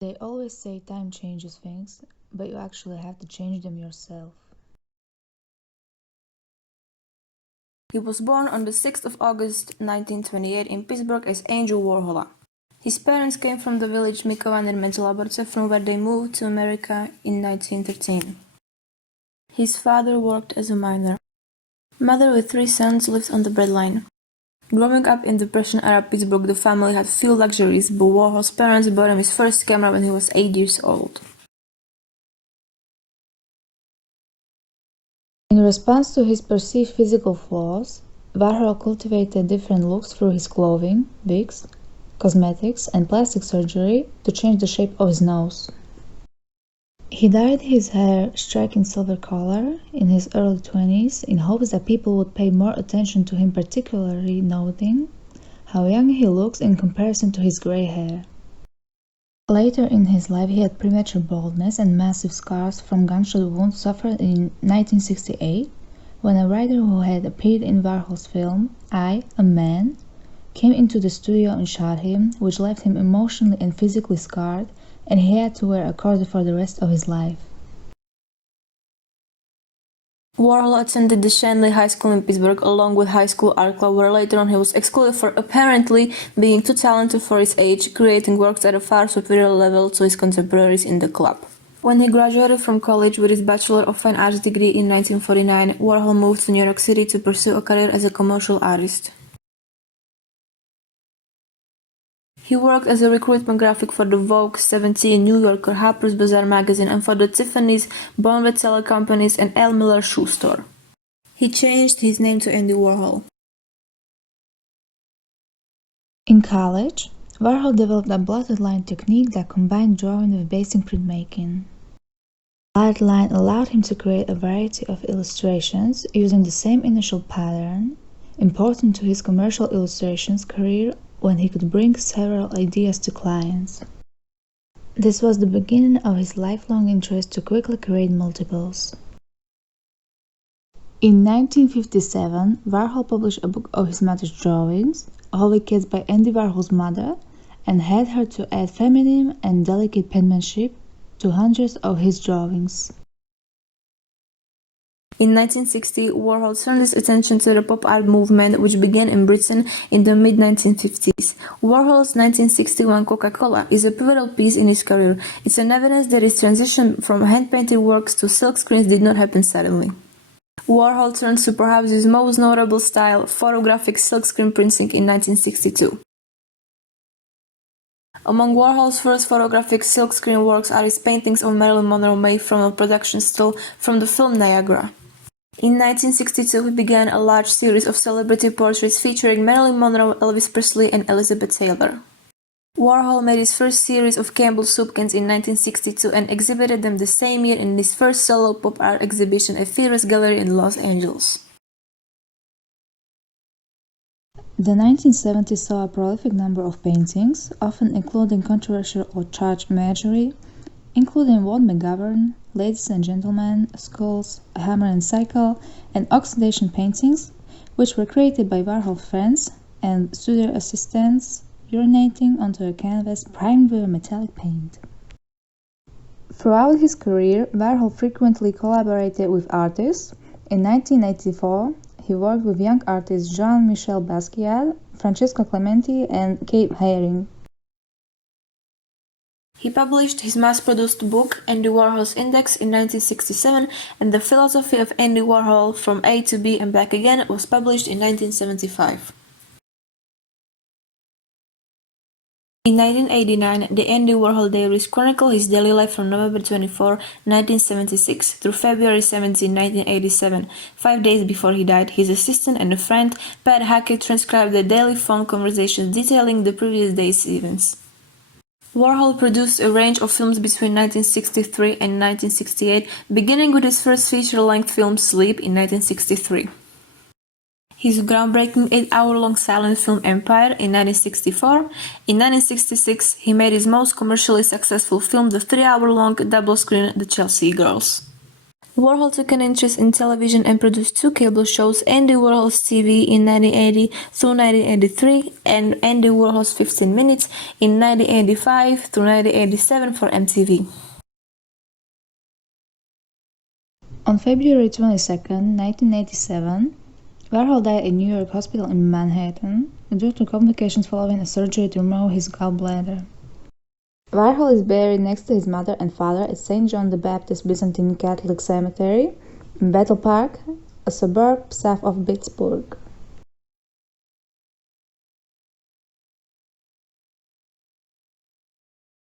They always say time changes things, but you actually have to change them yourself. He was born on the 6th of August 1928 in Pittsburgh as Angel Warhol. His parents came from the village Mikova near Medželaborce, from where they moved to America in 1913. His father worked as a miner. Mother with 3 sons lived on the breadline. Growing up in Depression-era Pittsburgh, the family had few luxuries, but Warhol's parents bought him his first camera when he was 8 years old. In response to his perceived physical flaws, Warhol cultivated different looks through his clothing, wigs, cosmetics, and plastic surgery to change the shape of his nose. He dyed his hair striking silver color in his early 20s in hopes that people would pay more attention to him, particularly noting how young he looks in comparison to his gray hair. Later in his life he had premature baldness and massive scars from gunshot wounds suffered in 1968 when a writer who had appeared in Warhol's film I, a Man, came into the studio and shot him, which left him emotionally and physically scarred, and he had to wear a corset for the rest of his life. Warhol attended the Shanley High School in Pittsburgh along with high school art club, where later on he was excluded for apparently being too talented for his age, creating works at a far superior level to his contemporaries in the club. When he graduated from college with his Bachelor of Fine Arts degree in 1949, Warhol moved to New York City to pursue a career as a commercial artist. He worked as a recruitment graphic for the Vogue, 17, New Yorker, Harper's Bazaar magazine, and for the Tiffany's, Bonwit Teller Companies, and L. Miller Shoe Store. He changed his name to Andy Warhol. In college, Warhol developed a blotted line technique that combined drawing with basic printmaking. Blotted line allowed him to create a variety of illustrations using the same initial pattern, important to his commercial illustrations career when he could bring several ideas to clients. This was the beginning of his lifelong interest to quickly create multiples. In 1957, Warhol published a book of his mother's drawings, Holy Kids by Andy Warhol's mother, and had her to add feminine and delicate penmanship to hundreds of his drawings. In 1960, Warhol turned his attention to the pop art movement, which began in Britain in the mid-1950s. Warhol's 1961 Coca-Cola is a pivotal piece in his career. It's an evidence that his transition from hand-painted works to silkscreens did not happen suddenly. Warhol turned to perhaps his most notable style, photographic silkscreen printing, in 1962. Among Warhol's first photographic silkscreen works are his paintings of Marilyn Monroe made from a production still from the film Niagara. In 1962, he began a large series of celebrity portraits featuring Marilyn Monroe, Elvis Presley, and Elizabeth Taylor. Warhol made his first series of Campbell soup cans in 1962 and exhibited them the same year in his first solo pop art exhibition at Theaters Gallery in Los Angeles. The 1970s saw a prolific number of paintings, often including controversial or charged imagery, including Walt McGovern, Ladies and Gentlemen, Skulls, A Hammer and Cycle, and oxidation paintings, which were created by Warhol friends and studio assistants urinating onto a canvas primed with a metallic paint. Throughout his career, Warhol frequently collaborated with artists. In 1984, he worked with young artists Jean-Michel Basquiat, Francesco Clementi, and Kate Haring. He published his mass-produced book, Andy Warhol's Index, in 1967, and The Philosophy of Andy Warhol, From A to B and Back Again, was published in 1975. In 1989, the Andy Warhol Diaries chronicle his daily life from November 24, 1976 through February 17, 1987. 5 days before he died, his assistant and a friend, Pat Hackett, transcribed the daily phone conversations detailing the previous day's events. Warhol produced a range of films between 1963 and 1968, beginning with his first feature-length film Sleep in 1963. His groundbreaking 8-hour-long silent film Empire in 1964. In 1966, he made his most commercially successful film, the 3-hour-long double-screen The Chelsea Girls. Warhol took an interest in television and produced two cable shows, Andy Warhol's TV in 1980 through 1983 and Andy Warhol's 15 Minutes in 1985 through 1987 for MTV. On February 22, 1987, Warhol died in New York Hospital in Manhattan due to complications following a surgery to remove his gallbladder. Warhol is buried next to his mother and father at St. John the Baptist Byzantine Catholic Cemetery in Battle Park, a suburb south of Pittsburgh.